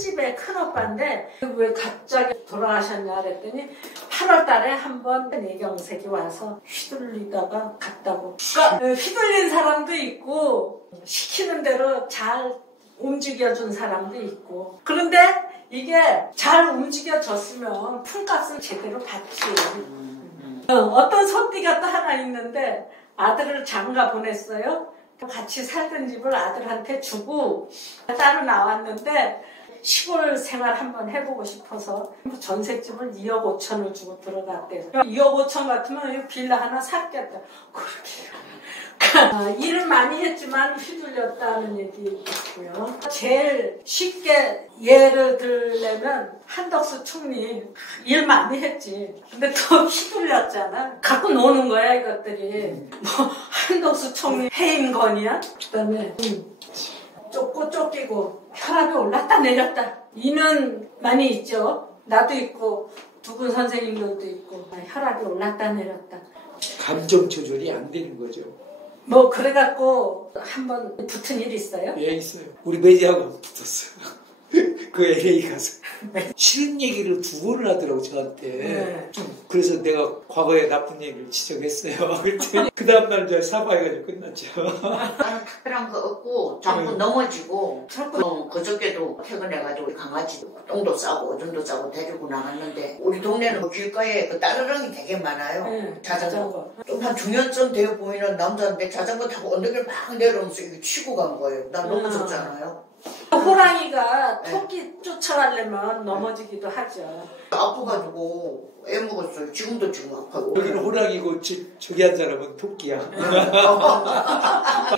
집의 큰오빠인데 왜 갑자기 돌아가셨냐 그랬더니 8월 달에 한번 뇌경색이 와서 휘둘리다가 갔다고. 그러니까 휘둘린 사람도 있고 시키는 대로 잘 움직여준 사람도 있고. 그런데 이게 잘 움직여줬으면 풀값을 제대로 받지. 어떤 소띠가 또 하나 있는데 아들을 장가 보냈어요. 같이 살던 집을 아들한테 주고 따로 나왔는데 시골 생활 한번 해보고 싶어서 전셋집을 2억 5천을 주고 들어갔대요. 2억 5천 같으면 빌라 하나 샀겠다. 그렇게. 일은 많이 했지만 휘둘렸다는 얘기 있고요. 제일 쉽게 예를 들려면 한덕수 총리 일 많이 했지. 근데 또 휘둘렸잖아. 갖고 노는 거야 이것들이. 뭐 한덕수 총리 해임건이야. 그다음에 쫓고 쫓기고 혈압이 올랐다 내렸다. 이는 많이 있죠. 나도 있고 두 분 선생님들도 있고 혈압이 올랐다 내렸다. 감정 조절이 안 되는 거죠. 뭐 그래갖고 한번 붙은 일 있어요? 예, 있어요. 우리 매니저하고 붙었어요. 그 LA 가서 싫은 얘기를 2번을 하더라고 저한테. 네. 그래서 내가 과거에 나쁜 얘기를 지적했어요. 그랬더니 그 다음날 이제 사과해가지고 끝났죠. 나는 특별한 거 없고 자꾸 넘어지고 그저께도 퇴근해가지고 우리 강아지 똥도 싸고 오줌도 싸고 데리고 나갔는데 우리 동네는 길가에 그 따르릉이 되게 많아요. 자전거. 좀 한 중년쯤 되어 보이는 남자인데 자전거 타고 언덕을 막 내려오면서 이거 치고 간 거예요. 난 넘어졌잖아요. 호랑이가 토끼 쫓아가려면 넘어지기도 하죠. 아파가지고 애 먹었어요. 지금도 아파요. 여기는 호랑이고 저기 한 사람은 토끼야.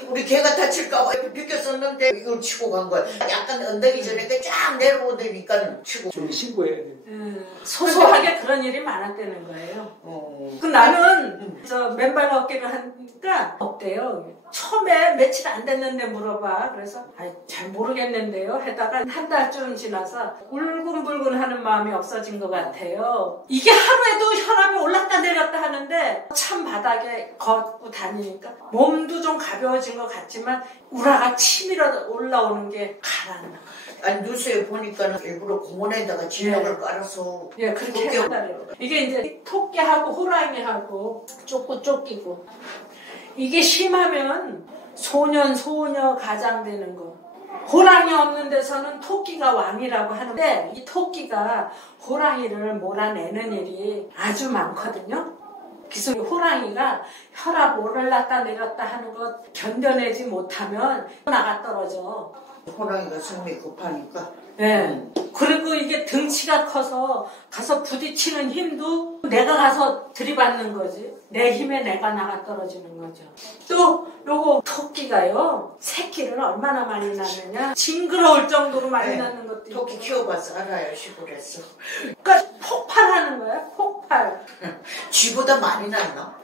우리 개가 다칠까봐 느꼈었는데 이걸 치고 간 거야. 약간 언덕이 전에 쫙 내려오니까 치고. 좀 신고해야 돼. 소소하게 그런 일이 많았다는 거예요. 그 나는 저 맨발 걷기를 하니까 없대요. 처음에 며칠 안 됐는데 물어봐. 그래서 잘 모르겠는데요. 해다가 한 달쯤 지나서 울근불근 하는 마음이 없어진 것 같아요. 이게 하루에도 혈압이 올랐다 내렸다 하는데 참 바닥에 걷고 다니니까 몸도 좀 가벼워진 것 같지만 우라가 치밀어 올라오는 게 가라앉는 거예요. 아니 뉴스에 보니까는 일부러 공원에다가 진흙을 깔아서 그렇게 한다래요. 이게 이제 토끼하고 호랑이하고 쫓고 쫓기고 이게 심하면 소년 소녀 가장되는 거. 호랑이 없는 데서는 토끼가 왕이라고 하는데 이 토끼가 호랑이를 몰아내는 일이 아주 많거든요. 그래서 호랑이가 혈압 올랐다 내렸다 하는 것 견뎌내지 못하면 나가 떨어져. 호랑이가 성이 급하니까. 네. 그리고 이게 등치가 커서 가서 부딪히는 힘도 내가 가서 들이받는 거지. 내 힘에 내가 나가 떨어지는 거죠. 또 요거 토끼가요. 새끼를 얼마나 많이 낳느냐. 징그러울 정도로 많이 낳는 것도 있고. 토끼 키워봐서 알아요. 시골에서. 그러니까 폭발하는 거야. 폭발. 쥐보다 많이 낳나?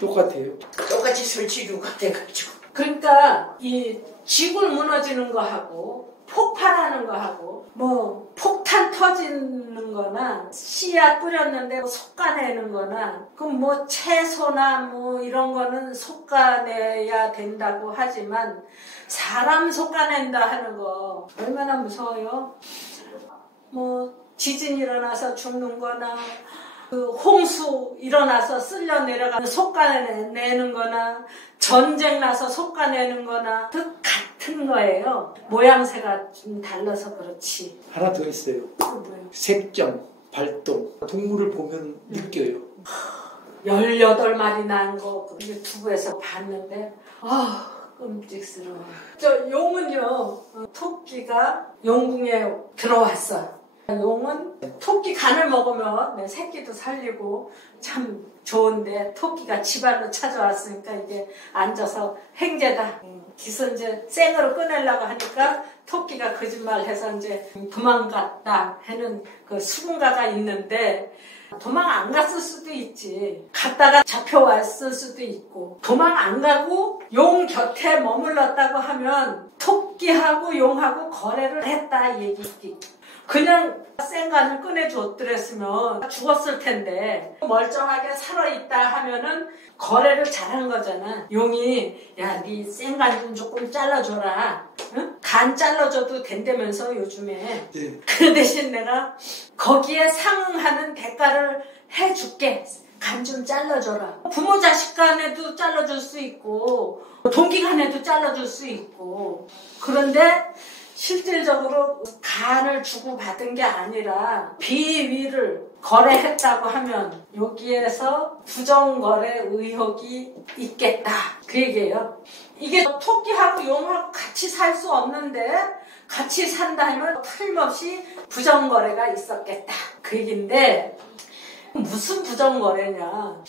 똑같아요. 똑같이 설치류가 돼가지고. 그러니까 이 지굴 무너지는 거하고 폭발하는 거하고 뭐 폭탄 터지는 거나 씨앗 뿌렸는데 솎아내는 거나 그럼 뭐 채소나 뭐 이런 거는 솎아내야 된다고 하지만 사람 솎아낸다 하는 거 얼마나 무서워요. 뭐 지진 일어나서 죽는 거나 그 홍수 일어나서 쓸려 내려가는 솎아내는 거나 전쟁 나서 솎아내는 거나 그 같은 거예요. 모양새가 좀 달라서 그렇지. 하나 더 있어요. 색정, 발동. 동물을 보면 느껴요. 18마리 낳은 거 유튜브에서 봤는데 끔찍스러워. 저 용은요. 토끼가 용궁에 들어왔어요. 용은 토끼 간을 먹으면 새끼도 살리고 참 좋은데 토끼가 집안으로 찾아왔으니까 이게 앉아서 횡재다. 기서 이제 생으로 꺼내려고 하니까 토끼가 거짓말해서 이제 도망갔다 하는 그 수군가가 있는데 도망 안 갔을 수도 있지. 갔다가 잡혀왔을 수도 있고 도망 안 가고 용 곁에 머물렀다고 하면 토끼하고 용하고 거래를 했다 얘기지. 그냥 생간을 꺼내줬더랬으면 죽었을 텐데 멀쩡하게 살아있다 하면은 거래를 잘한 거잖아. 용이 야, 네 생간 좀 조금 잘라줘라. 응? 반 잘라줘도 된다면서 요즘에. 예. 그 대신 내가 거기에 상응하는 대가를 해줄게. 간 좀 잘라줘라. 부모 자식 간에도 잘라줄 수 있고 동기 간에도 잘라줄 수 있고. 그런데 실질적으로 간을 주고받은 게 아니라 비위를 거래했다고 하면 여기에서 부정거래 의혹이 있겠다. 그 얘기예요. 이게 토끼하고 용하고 같이 살 수 없는데 같이 산다면 틀림없이 부정거래가 있었겠다. 그 얘기인데 무슨 부정거래냐.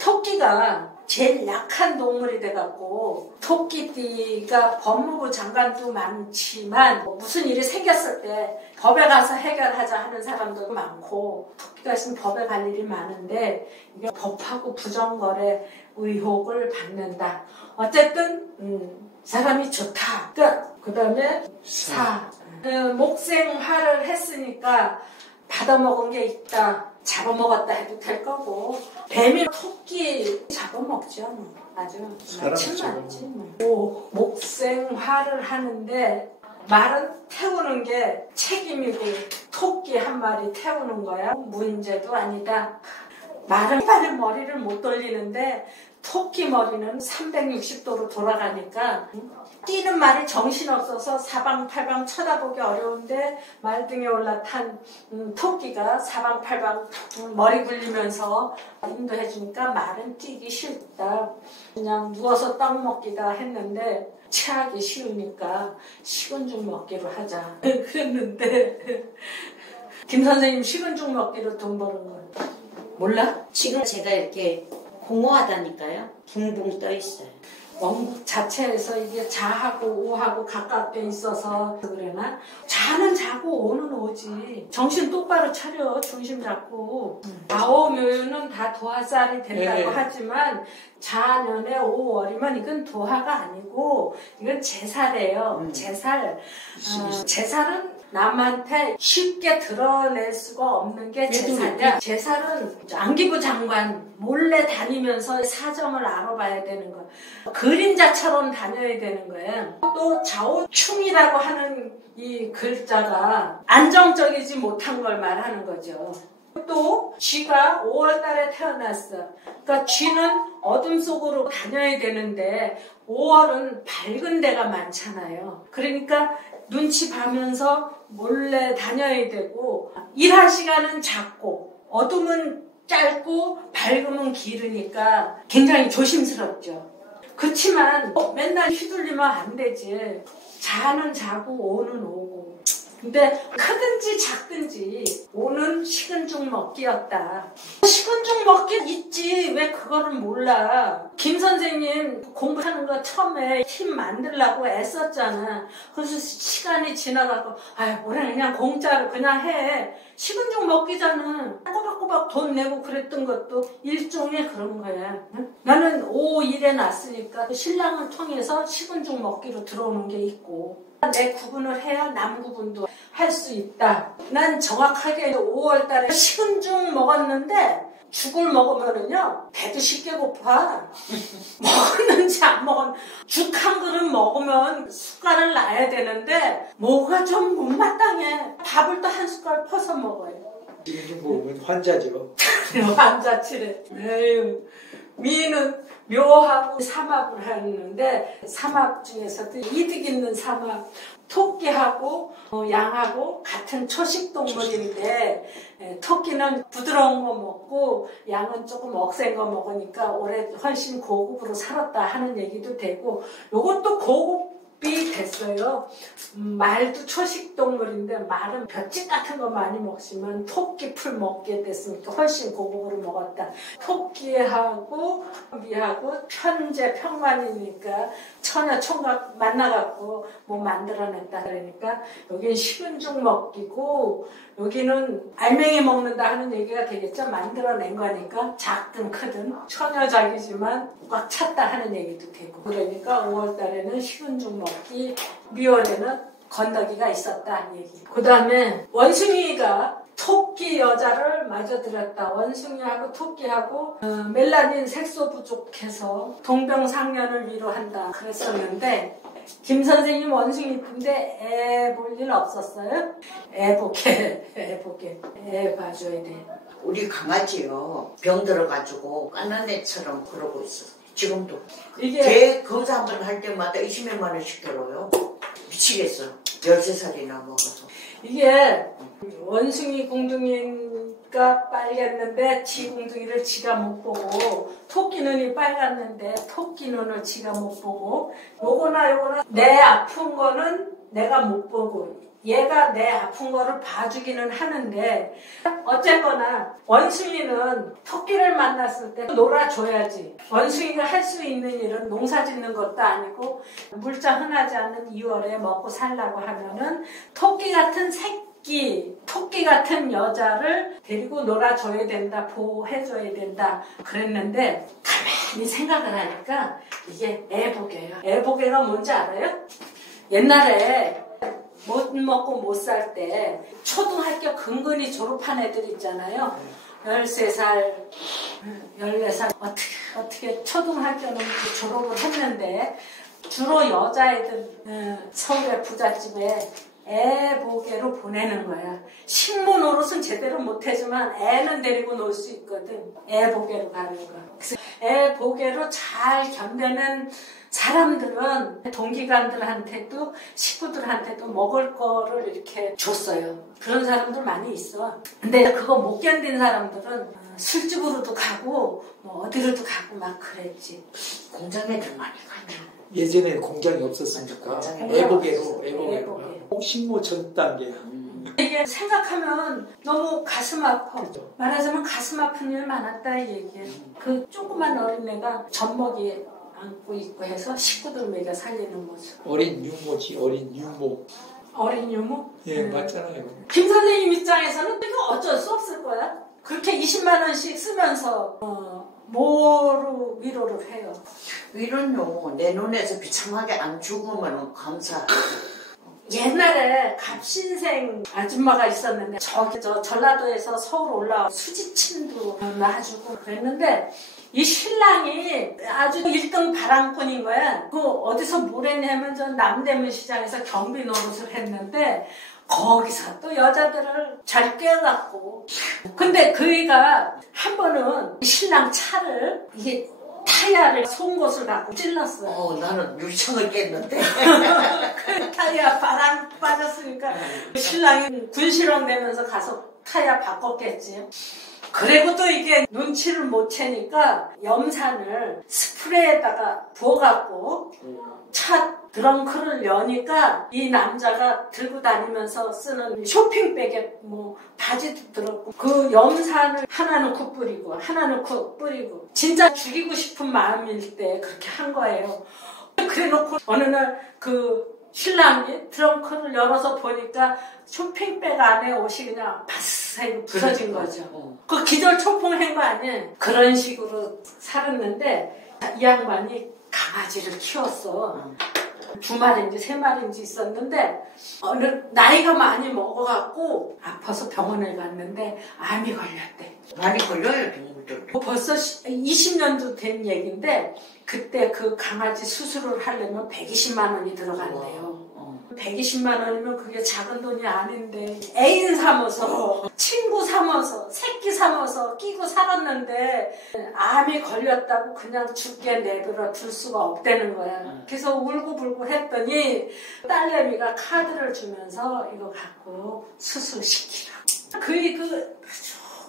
토끼가 제일 약한 동물이 돼갖고 토끼띠가 법무부 장관도 많지만 무슨 일이 생겼을 때 법에 가서 해결하자 하는 사람도 많고 토끼가 있으면 법에 갈 일이 많은데 이게 법하고 부정거래 의혹을 받는다. 어쨌든 사람이 좋다. 그 다음에 사. 목생화를 했으니까 받아먹은 게 있다. 잡아먹었다 해도 될 거고 뱀이 토끼 잡아먹죠. 뭐. 아주 많지 많지. 뭐. 목생화를 하는데 말은 태우는 게 책임이고 토끼 한 마리 태우는 거야 문제도 아니다. 말은 머리를 못 돌리는데 토끼 머리는 360도로 돌아가니까 뛰는 말이 정신없어서 사방팔방 쳐다보기 어려운데 말등에 올라탄 토끼가 사방팔방 머리 굴리면서 인도해주니까 말은 뛰기 싫다. 그냥 누워서 떡 먹기다 했는데 체하기 쉬우니까 식은 죽 먹기로 하자. 그랬는데 김 선생님 식은 죽 먹기로 돈 버는 거 몰라? 지금 제가 이렇게 공허하다니까요. 붕붕 떠 있어요. 원국 자체에서 이게 자하고 오하고 가깝게 있어서 그러나 자는 자고 오는 오지. 정신 똑바로 차려. 중심 잡고. 아오묘유는 다 도화살이 된다고 네. 하지만 자년에 오월이면 이건 도화가 아니고 이건 제살이에요. 제살. 제살은 남한테 쉽게 드러낼 수가 없는 게 제살이야. 제살은 안기부 장관 몰래 다니면서 사정을 알아봐야 되는 거야. 그림자처럼 다녀야 되는 거야. 또 좌우충이라고 하는 이 글자가 안정적이지 못한 걸 말하는 거죠. 또 쥐가 5월달에 태어났어. 그러니까 쥐는 어둠 속으로 다녀야 되는데 5월은 밝은 데가 많잖아요. 그러니까 눈치 봐면서 몰래 다녀야 되고 일할 시간은 작고 어둠은 짧고 밝으면 길으니까 굉장히 조심스럽죠. 그렇지만 맨날 휘둘리면 안 되지. 자는 자고 오는 오고. 근데 크든지 작든지 오는 식은 죽 먹기였다. 식은 죽 먹기 있지. 왜 그거를 몰라. 김 선생님 공부하는 거 처음에 팀 만들려고 애썼잖아. 그래서 시간이 지나가고 아유 올해 그냥 공짜로 그냥 해. 식은 죽 먹기잖아. 꼬박꼬박 돈 내고 그랬던 것도 일종의 그런 거야. 나는 5일에 났으니까 신랑을 통해서 식은 죽 먹기로 들어오는 게 있고 내 구분을 해야 남 구분도 할 수 있다. 난 정확하게 5월달에 식은 죽 먹었는데 죽을 먹으면은요 배도 쉽게 고파. 먹었는지 안 먹었는지 죽 한 그릇 먹으면 숟갈을 놔야 되는데 뭐가 좀 못마땅해. 밥을 또 한 숟갈 퍼서 먹어요. 지금 좀 보면 환자죠. 환자치래. 에휴. 미는 묘하고 삼합을 하는데 삼합 중에서도 이득 있는 삼합. 토끼하고 양하고 같은 초식 동물인데 토끼는 부드러운 거 먹고 양은 조금 억센 거 먹으니까 올해 훨씬 고급으로 살았다 하는 얘기도 되고 요것도 고급이 됐어요. 말도 초식 동물인데 말은 볏짚 같은 거 많이 먹지만 토끼 풀 먹게 됐으니까 훨씬 고급으로 먹었다. 토끼하고 미하고 편제 평만이니까 처녀 총각 만나갖고 뭐 만들어냈다 그러니까 여기는 식은 죽 먹기고 여기는 알맹이 먹는다 하는 얘기가 되겠죠. 만들어낸 거니까 작든 크든 처녀작이지만 꽉 찼다 하는 얘기도 되고 그러니까 5월달에는 식은 죽 먹기, 미월에는 건더기가 있었다 하는 얘기. 그 다음에 원숭이가 토끼 여자를 마저 들였다. 원숭이하고 토끼하고 멜라닌 색소 부족해서 동병상련을 위로한다 그랬었는데 김 선생님 원숭이 이쁜데 애 볼 일 없었어요? 애 보게 애 봐줘야 돼. 우리 강아지요 병 들어가지고 까는 애처럼 그러고 있어. 지금도 이게 개 검사 한 번 할 때마다 20몇만 원씩 들어요. 미치겠어. 13살이나 먹어서. 이게 원숭이 공둥이가 빨갰는데 지 공둥이를 지가 못 보고 토끼 눈이 빨갛는데 토끼 눈을 지가 못 보고 요거나 내 아픈 거는 내가 못 보고 얘가 내 아픈 거를 봐주기는 하는데 어쨌거나 원숭이는 토끼를 만났을 때 놀아줘야지. 원숭이가 할 수 있는 일은 농사 짓는 것도 아니고 물자 흔하지 않는 2월에 먹고 살라고 하면은 토끼 같은 새끼, 토끼 같은 여자를 데리고 놀아줘야 된다, 보호해줘야 된다 그랬는데 가만히 생각을 하니까 이게 애보게요. 애보게가 뭔지 알아요? 옛날에 못 먹고 못 살 때 초등학교 근근히 졸업한 애들 있잖아요. 13살, 14살 어떻게 초등학교는 졸업을 했는데 주로 여자애들 서울의 부잣집에 애 보게로 보내는 거야. 식모 노릇은 제대로 못하지만 애는 데리고 놀 수 있거든. 애 보게로 가는 거야. 그래서 애 보게로 잘 견뎌낸 사람들은 동기관들한테도 식구들한테도 먹을 거를 이렇게 줬어요. 그런 사람들 많이 있어. 근데 그거 못 견딘 사람들은 술집으로도 가고 뭐 어디로도 가고 막 그랬지. 공장 애들 많이 가죠. 예전에 공장이 없었으니까 애보게로 식모 전 단계. 이게 생각하면 너무 가슴 아파. 말하자면 가슴 아픈 일 많았다 이 얘기야. 그 조그만 어린애가 젖먹이 안고 있고 해서 식구들 먹여 살리는 모습. 어린 유모지, 어린 유모. 어린 유모? 예, 맞잖아요. 김 선생님 입장에서는 이거 어쩔 수 없을 거야. 그렇게 20만 원씩 쓰면서 뭐로 위로를 해요? 위로는요, 내 눈에서 비참하게 안 죽으면 감사. 옛날에 갑신생 아줌마가 있었는데 저 전라도에서 서울 올라와 수지침도 놔주고 그랬는데 이 신랑이 아주 1등 바람꾼인 거야. 그 어디서 뭘 했냐면 저 남대문 시장에서 경비 노릇을 했는데 거기서 또 여자들을 잘 꿰어갖고 근데 그이가 한 번은 신랑 차를 이게 타이어를 송곳을 갖고 찔렀어요. 나는 유청을 깼는데. 그 타이어 바람 빠졌으니까 신랑이 군시렁 내면서 가서 타이어 바꿨겠지. 그리고 또 이게 눈치를 못 채니까 염산을 스프레이에다가 부어갖고 차 드렁크를 여니까 이 남자가 들고 다니면서 쓰는 쇼핑백에 뭐 바지도 들었고 그 염산을 하나는 쿡 뿌리고 하나는 쿡 뿌리고 진짜 죽이고 싶은 마음일 때 그렇게 한 거예요. 그래놓고 어느 날 그 신랑이 트렁크를 열어서 보니까 쇼핑백 안에 옷이 그냥 바스하게 부서진 거죠. 그 기절 초풍한 거 아니에요. 그런 식으로 살았는데 이 양반이 강아지를 키웠어. 2마리인지 3마리인지 있었는데 어느 나이가 많이 먹어갖고 아파서 병원을 갔는데 암이 걸렸대. 많이 걸려요, 동물들. 벌써 20년도 된 얘기인데 그때 그 강아지 수술을 하려면 120만 원이 들어간대요. 120만 원이면 그게 작은 돈이 아닌데 애인 삼아서 친구 삼아서 새끼 삼아서 끼고 살았는데 암이 걸렸다고 그냥 죽게 내버려 둘 수가 없다는 거야. 그래서 울고불고 했더니 딸내미가 카드를 주면서 이거 갖고 수술시키라. 그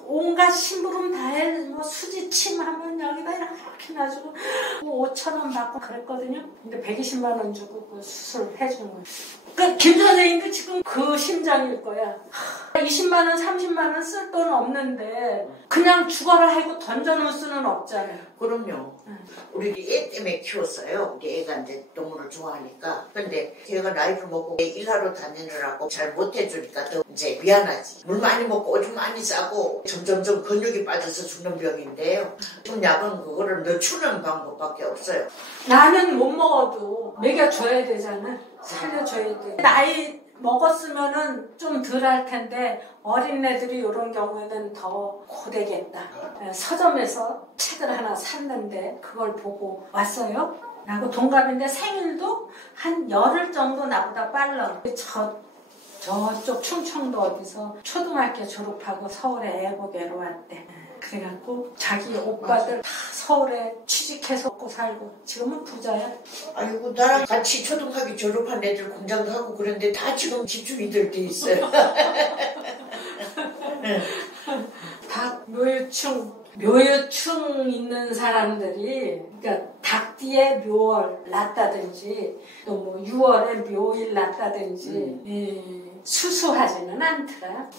온갖 심부름 다 해, 뭐 수지침 하면 여기다 이렇게 놔주고 5천 원 받고 그랬거든요. 근데 120만 원 주고 그 수술 해준 거예요. 그러니까 김 선생님도 지금 그 심정일 거야. 20만 원, 30만 원 쓸 돈 없는데 그냥 죽어라 하고 던져놓을 수는 없잖아요. 그럼요. 우리 애 때문에 키웠어요. 우리 애가 이제 동물을 좋아하니까. 근데 걔가 나이를 먹고 일하러 다니느라고 잘 못해주니까 더 이제 미안하지. 물 많이 먹고 오줌 많이 싸고 점점점 근육이 빠져서 죽는 병인데요. 지금 약은 그거를 늦추는 방법밖에 없어요. 나는 못 먹어도 먹여줘야 되잖아. 살려줘야 돼. 나이 먹었으면은 좀 덜 할 텐데 어린애들이 이런 경우에는 더 고되겠다. 서점에서 책을 하나 샀는데 그걸 보고 왔어요. 나하고 동갑인데 생일도 한 열흘 정도 나보다 빨라. 저쪽 충청도 어디서 초등학교 졸업하고 서울에 애보게로 왔대. 그래갖고 자기 오빠들 다 서울에 취직해서 먹고 살고 지금은 부자야. 아이고 나랑 같이 초등학교 졸업한 애들 공장도 하고 그런데 다 지금 집주민들 돼 있어요. 다 묘유충 있는 사람들이, 그러니까 닭띠에 묘월 났다든지 또 뭐 6월에 묘일 났다든지 수수하지는 않더라.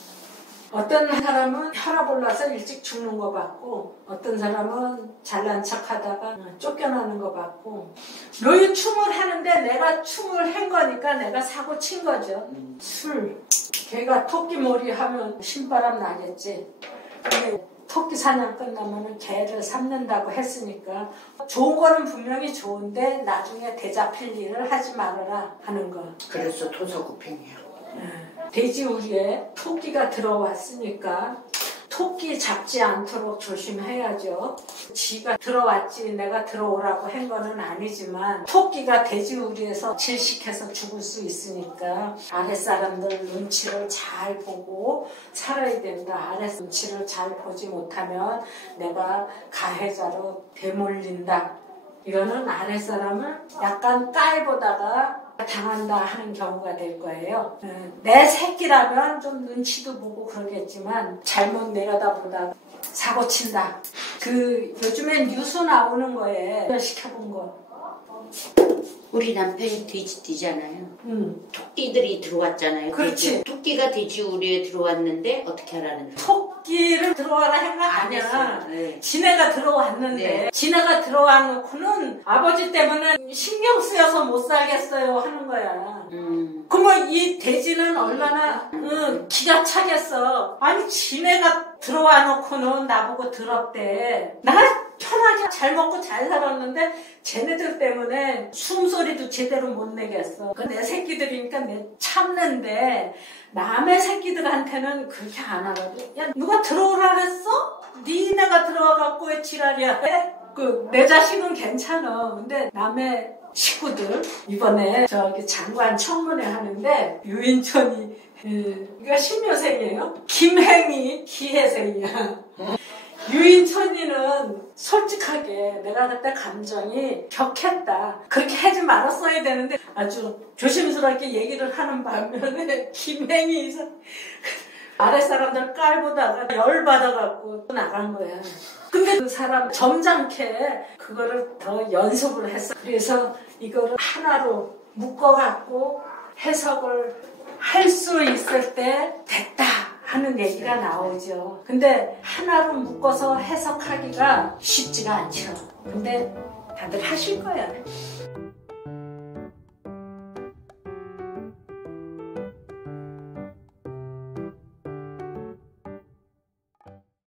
어떤 사람은 혈압 올라서 일찍 죽는 거 같고, 어떤 사람은 잘난 척 하다가 쫓겨나는 거 같고, 묘유충을 하는데 내가 충을 한 거니까 내가 사고 친 거죠. 술. 걔가 토끼몰이 하면 신바람 나겠지. 근데 토끼 사냥 끝나면 개를 삼는다고 했으니까 좋은 거는 분명히 좋은데 나중에 대잡힐 일을 하지 말아라 하는 거. 그래서 토사구팽이야. 돼지우리에 토끼가 들어왔으니까 토끼 잡지 않도록 조심해야죠. 지가 들어왔지 내가 들어오라고 한 거는 아니지만 토끼가 돼지우리에서 질식해서 죽을 수 있으니까 아랫사람들 눈치를 잘 보고 살아야 된다. 아랫 눈치를 잘 보지 못하면 내가 가해자로 되몰린다. 이거는 아랫사람을 약간 까이보다가 당한다 하는 경우가 될 거예요. 내 새끼라면 좀 눈치도 보고 그러겠지만 잘못 내려다보다가 사고 친다. 요즘엔 뉴스 나오는 거에 시켜본 거. 우리 남편이 돼지띠잖아요. 토끼들이 들어왔잖아요. 그렇지. 토끼가 돼지우리에 들어왔는데 어떻게 하라는 거예요? 토끼를 들어와라 한 건 아니야. 네. 지네가 들어왔는데 네. 지네가 들어와 놓고는 아버지 때문에 신경 쓰여서 못 살겠어요 하는 거야. 그러면 이 돼지는 얼마나 기가 차겠어. 아니 지네가 들어와 놓고는 나보고 더럽대. 나 편하게 잘 먹고 잘 살았는데 쟤네들 때문에 숨소리도 제대로 못 내겠어. 내 새끼들이니까 내 참는데 남의 새끼들한테는 그렇게 안 하거든. 야 누가 들어오라 그랬어? 니네가 들어와갖고 왜 지랄이야? 내 자식은 괜찮아. 근데 남의 식구들 이번에 저기 장관 청문회 하는데 유인천이 이거 신묘생이에요. 김행이 기해생이야. 유인천이는 솔직하게 내가 그때 감정이 격했다. 그렇게 하지 말았어야 되는데 아주 조심스럽게 얘기를 하는 반면에 김행이 아랫사람들 깔보다가 열받아갖고 나간 거야. 근데 그 사람 점잖게 그거를 더 연습을 했어. 그래서 이거를 하나로 묶어갖고 해석을 할 수 있을 때 됐다 하는 얘기가 나오죠. 근데 하나로 묶어서 해석하기가 쉽지가 않죠. 근데 다들 하실 거야.